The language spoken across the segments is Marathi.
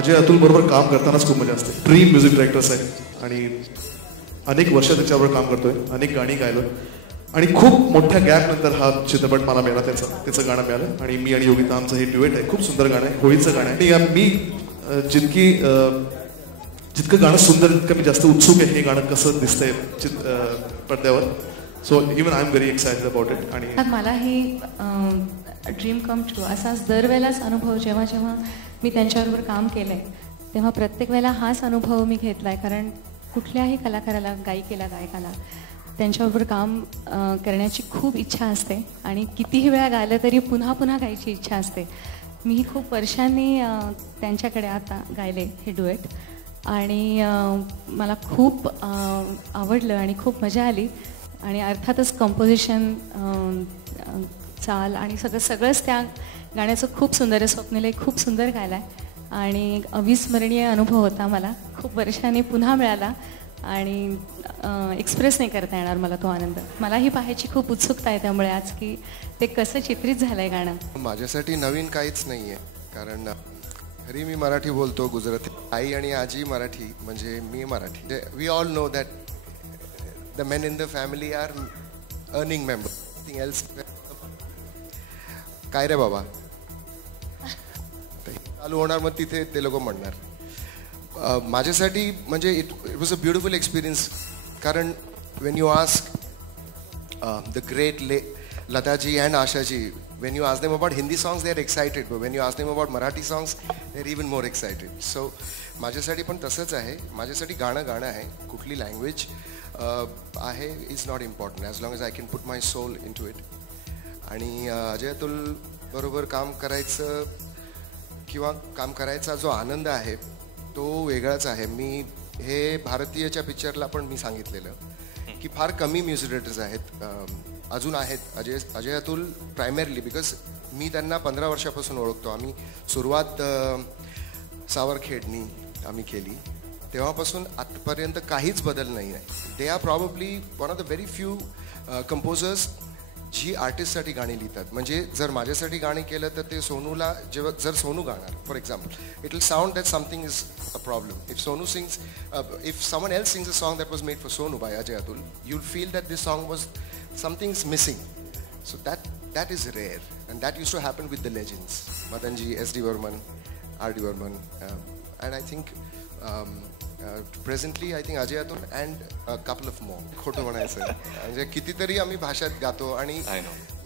अजय अतुल बरोबर काम करतानाच खूप मजा असते. ड्रीम म्युझिक डायरेक्टर्स आहेत आणि अनेक वर्ष त्याच्यावर काम करतोय, अनेक गाणी गायलो आणि खूप मोठ्या गॅप नंतर हा चित्रपट मला मिळाला. त्याचं गाणं मिळालं आणि मी आणि योगिता आमचं हे ड्युएट आहे. खूप सुंदर गाणं आहे, होळीचं गाणं आहे. आणि मी जितकं गाणं सुंदर तितकं मी जास्त उत्सुक आहे हे गाणं कसं दिसतंय पडद्यावर. So even I am very excited about it. आणि मला ही ड्रीम कम ट्रू असाच दरवेळेलाच अनुभव जेव्हा जेव्हा मी त्यांच्याबरोबर काम केलं आहे तेव्हा प्रत्येक वेळेला हाच अनुभव मी घेतला आहे. कारण कुठल्याही कलाकाराला, गायिकेला, गायकाला त्यांच्याबरोबर काम करण्याची खूप इच्छा असते आणि कितीही वेळा गायलं तरी पुन्हा पुन्हा गायची इच्छा असते. मी खूप वर्षांनी त्यांच्याकडे आता गायले हे डुएट आणि मला खूप आवडलं आणि खूप मजा आली. आणि अर्थातच कंपोजिशन, चाल आणि सगळंच त्या गाण्याचं खूप सुंदर आहे. स्वप्नीलही खूप सुंदर गायला आहे आणि अविस्मरणीय अनुभव होता. मला खूप वर्षांनी पुन्हा मिळाला आणि एक्सप्रेस नाही करता येणार मला तो आनंद. मलाही पाहायची खूप उत्सुकता आहे त्यामुळे आज की ते कसं चित्रित झालं आहे गाणं. माझ्यासाठी नवीन काहीच नाही आहे, कारण घरी मी मराठी बोलतो, गुजराती. आई आणि आजी मराठी, म्हणजे मी Marathi. We all know that the men in the family are earning member. Nothing else. काय रे बाबा चालू होणार, मग तिथे ते लोक म्हणणार. माझ्यासाठी म्हणजे it was a beautiful experience. कारण when you ask the great Lataji and Ashaji, when you ask them about Hindi songs, they are excited, but when you ask them about Maraठी songs, they are even more excited. So माझ्यासाठी पण तसंच आहे. माझ्यासाठी गाणं आहे, कुठली लँग्वेज आहे is not important, as long as I can put my soul into it. आणि अजय अतुल बरोबर काम करायचं किंवा काम करायचा जो आनंद आहे तो वेगळाच आहे. मी हे भारतीयच्या पिक्चरला पण मी सांगितलेलं की फार कमी म्युझिक डायरेक्टर्स आहेत, अजून आहेत. अजय अतुल प्रायमरली बिकॉज मी त्यांना 15 वर्षापासून ओळखतो. आम्ही सुरुवात सावरखेडनी आम्ही केली, तेव्हापासून आजपर्यंत काहीच बदल नाही आहे. They are probably one of the very few composers जी आर्टिस्टसाठी गाणी लिहितात. म्हणजे जर माझ्यासाठी गाणी केलं तर ते सोनूला जेव्हा जर सोनू गाणार for example, it will sound that something is a problem. If Sonu sings, if someone else sings a song that was made for Sonu by Ajay Atul, you will feel that this song was something's missing. So that is rare, and that used to happen with the legends, Madanji, S.D. Burman, R.D. Burman, and I think presently I think Ajay Atul and a couple of more. खोटं म्हणायचं म्हणजे कितीतरी आम्ही भाषात गातो आणि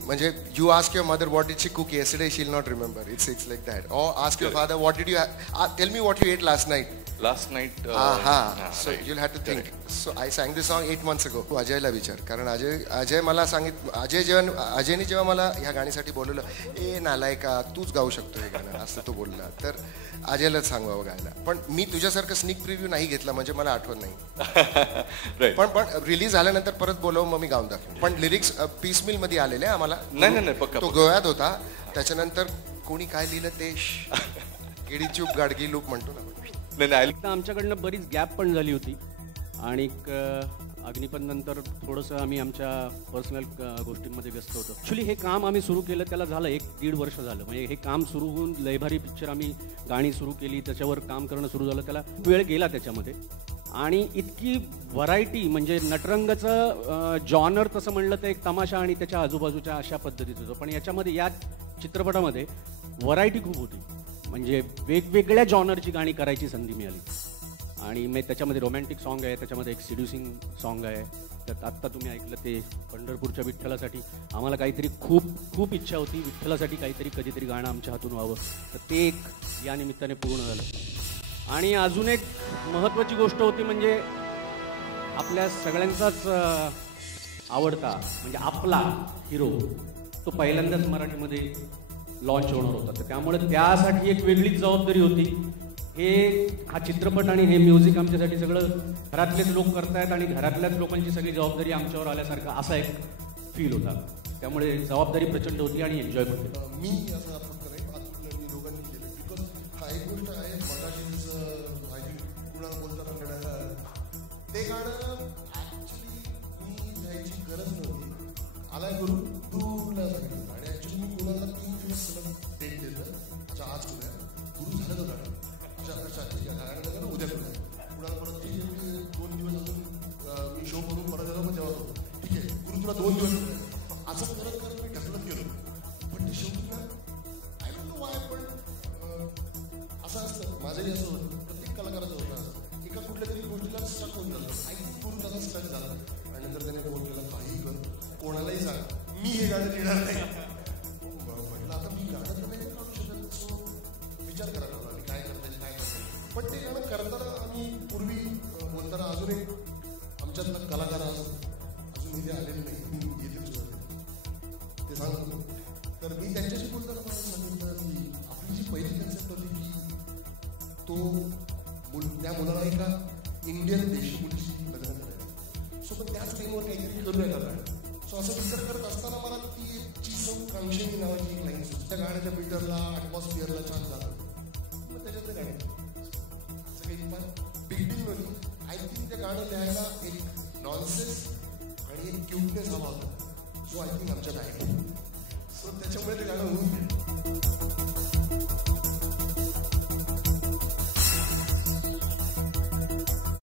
म्हणजे you ask your mother what did she cook yesterday, she'll not remember. It's like that. Or ask your father what did you tell me what you ate last night. So you'll have to think. So I sang this song 8 months ago. अजयला विचार, कारण अजय मला अजयने जेव्हा मला ह्या गाण्यासाठी बोलवलं, ए नालायका तूच गाऊ शकतो हे गाणं असं तो बोलला, तर अजयलाच सांगावं गायला. पण मी तुझ्यासारखं स्निक प्रिव्ह्यू नाही घेतला, म्हणजे मला आठवण नाही. पण रिलीज झाल्यानंतर परत बोलव, मग मी गाऊन दाखव. पण लिरिक्स पीस मिल मध्ये आलेले आम्हाला. तो गोव्यात होता. त्याच्यानंतर कोणी काय लिहिलं ते केडी चूप गाडगी लूप म्हणतो ना. आमच्याकडनं बरीच गॅप पण झाली होती आणि अग्निपथ नंतर थोडंसं आम्ही आमच्या पर्सनल गोष्टींमध्ये व्यस्त होतो. ॲक्च्युली हे काम आम्ही सुरू केलं त्याला झालं 1-1.5 वर्ष झालं. म्हणजे हे काम सुरू होऊन लयभारी पिक्चर आम्ही गाणी सुरू केली, त्याच्यावर काम करणं सुरू झालं, त्याला वेळ गेला त्याच्यामध्ये. आणि इतकी व्हरायटी, म्हणजे नटरंगाचं जॉनर तसं म्हणलं तर एक तमाशा आणि त्याच्या आजूबाजूच्या अशा पद्धतीत होतं. पण याच्यामध्ये या चित्रपटामध्ये व्हरायटी खूप होती, म्हणजे वेगवेगळ्या जॉनरची गाणी करायची संधी मिळाली. आणि मग त्याच्यामध्ये रोमॅन्टिक सॉन्ग आहे, त्याच्यामध्ये एक सिड्युसिंग सॉन्ग आहे. त्यात आत्ता तुम्ही ऐकलं ते पंढरपूरच्या विठ्ठलासाठी आम्हाला काहीतरी खूप इच्छा होती, विठ्ठलासाठी काहीतरी कधीतरी गाणं आमच्या हातून व्हावं, तर ते एक या निमित्ताने पूर्ण झालं. आणि अजून एक महत्त्वाची गोष्ट होती, म्हणजे आपल्या सगळ्यांचाच आवडता म्हणजे आपला हिरो तो पहिल्यांदाच मराठीमध्ये लॉन्च होणार होता. तर त्यामुळे त्यासाठी एक वेगळीच जबाबदारी होती. हा चित्रपट आणि हे म्युझिक आमच्यासाठी सगळं घरातलेच लोक करतायत आणि घरातल्याच लोकांची सगळी जबाबदारी आमच्यावर आल्यासारखा असा एक फील होता. त्यामुळे जबाबदारी प्रचंड होती आणि एन्जॉय पण होती. मी असं दोघांनी केलं बिकॉज हा एक गोष्ट आहे. मराठी कुणाला बोलता कन्नड ते गाणं ॲक्च्युली मी जायची गरज नव्हती. आला करून गुरुला सांगितलं आणि ॲक्च्युली मी कुणाला 3 दिवस डेट दिलं. आज गुरु झालं गाणं होऊन जातो. आई पूर्ण त्याला स्टक झाला आणि नंतर त्याने फोन केला, काही कर, कोणालाही सांग मी हे गाणं लिहिणार नाही. म्हटलं आता मी गाणं तर नाही काढू शकत. सो विचार करायला लागला काय करता काय करता. पण ते गाणं करताना आम्ही पूर्वी बोलताना अजून एक आमच्यातला कलाकार अजून इथे आलेले नाही, मी येतेच ते सांगतो. तर मी त्यांच्याशी बोलताना मला सांगितलं की आपली जी पहिली कन्सेप्ट होती की तो त्या मुलाला एका इंडियन देशी मुलीशी लग्न करायचं. सो पण त्याच टाईमवर काहीतरी करूया का गाणं. सो असं विचार करत असताना मला ती चिसम कांक्षणी नावाची एक लाईन सुचली. त्या गाण्याच्या बिल्डरला ॲटमॉस्फिअरला छान झालं. मग त्याच्यातलं गाणं असं काही फार बिग डील नव्हती. आय थिंक ते गाणं लिहायला एक नॉनसेन्स आणि एक क्यूटनेस हवा होता. सो आय थिंक आमच्यात आहे.